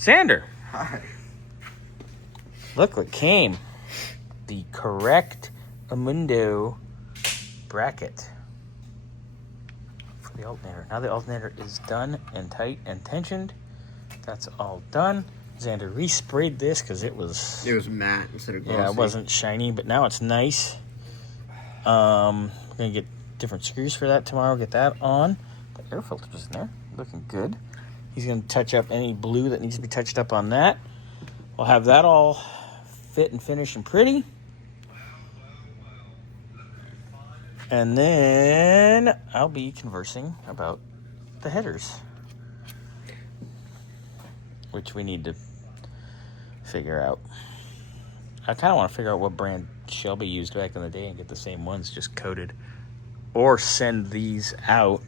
Xander. Hi. Look what came. The correct Amundo bracket for the alternator. Now the alternator is done and tight and tensioned. That's all done. Xander resprayed this because it was matte instead of glossy. Yeah, it wasn't shiny, but now it's nice. I'm gonna get different screws for that tomorrow. Get that on. The air filter's in there, looking good. He's gonna touch up any blue that needs to be touched up on that. We'll have that all fit and finished and pretty. And then I'll be conversing about the headers, which we need to figure out. I kind of want to figure out what brand Shelby used back in the day and get the same ones just coated, or send these out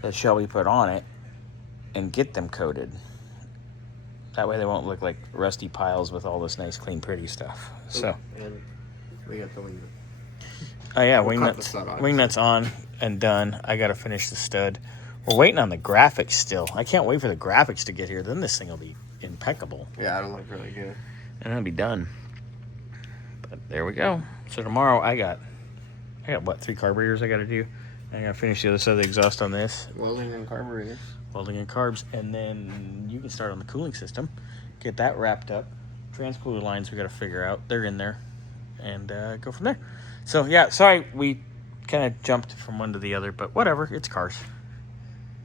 that Shelby put on it and get them coated. That way they won't look like rusty piles with all this nice, clean, pretty stuff. So, and we got the wing. oh yeah, We'll wingnut's on and done. I got to finish the stud. We're waiting on the graphics still. I can't wait for the graphics to get here. Then this thing will be impeccable. Yeah, it'll look really good. And it'll be done. But there we go. So tomorrow I got what, 3 carburetors I got to do. I got to finish the other side of the exhaust on this. Welding and carburetors. Welding and carbs. And then you can start on the cooling system. Get that wrapped up. Transcooler lines we got to figure out. They're in there. And go from there. So, yeah, sorry we kind of jumped from one to the other. But whatever. It's cars.